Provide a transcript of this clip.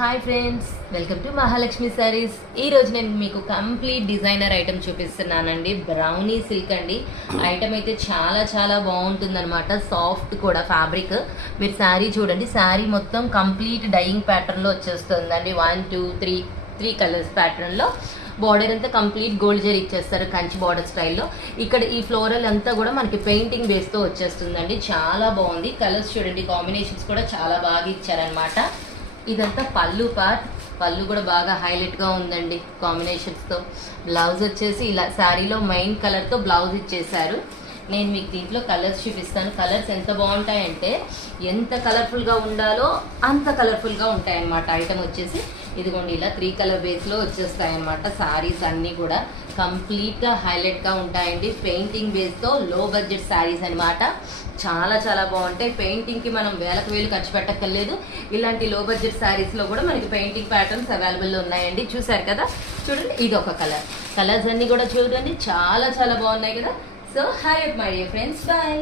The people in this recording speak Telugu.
Hi friends, welcome to Mahalakshmi saris. ఈరోజు నేను మీకు కంప్లీట్ డిజైనర్ ఐటమ్ చూపిస్తున్నానండి. బ్రౌనీ సిల్క్ అండి. ఐటమ్ అయితే చాలా చాలా బాగుంటుందన్నమాట. సాఫ్ట్ కూడా ఫ్యాబ్రిక్. మీరు శారీ చూడండి, శారీ మొత్తం కంప్లీట్ డైయింగ్ ప్యాటర్న్లో వచ్చేస్తుందండి. 1 2 3 కలర్స్ ప్యాటర్న్లో. బార్డర్ అంతా కంప్లీట్ గోల్డ్ జరీ ఇచ్చేస్తారు, కంచి బార్డర్ స్టైల్లో. ఇక్కడ ఈ ఫ్లోరల్ అంతా కూడా మనకి పెయింటింగ్ బేస్తో వచ్చేస్తుందండి. చాలా బాగుంది. కలర్స్ చూడండి, కాంబినేషన్స్ కూడా చాలా బాగా ఇచ్చారనమాట. ఇదంతా పళ్ళు పార్ట్. పళ్ళు కూడా బాగా హైలైట్గా ఉందండి కాంబినేషన్స్తో. బ్లౌజ్ వచ్చేసి ఇలా శారీలో మెయిన్ కలర్తో బ్లౌజ్ ఇచ్చేసారు. నేను మీకు దీంట్లో కలర్స్ చూపిస్తాను. కలర్స్ ఎంత బాగుంటాయంటే, ఎంత కలర్ఫుల్గా ఉండాలో అంత కలర్ఫుల్గా ఉంటాయన్నమాట. ఐటమ్ వచ్చేసి ఇదిగోండి ఇలా 3 కలర్ బేస్లో వచ్చేస్తాయన్నమాట. శారీస్ అన్నీ కూడా కంప్లీట్గా హైలైట్గా ఉంటాయండి. పెయింటింగ్ బేస్తో లో బడ్జెట్ శారీస్ అనమాట. చాలా చాలా బాగుంటాయి. పెయింటింగ్కి మనం వేలకు వేలు ఖర్చు పెట్టక్కర్లేదు. ఇలాంటి లో బడ్జెట్ శారీస్లో కూడా మనకి పెయింటింగ్ ప్యాటర్న్స్ అవైలబుల్లో ఉన్నాయండి. చూసారు కదా, చూడండి ఇది ఒక కలర్. కలర్స్ అన్నీ కూడా చూడండి చాలా చాలా బాగున్నాయి కదా. So hi my dear friends, bye.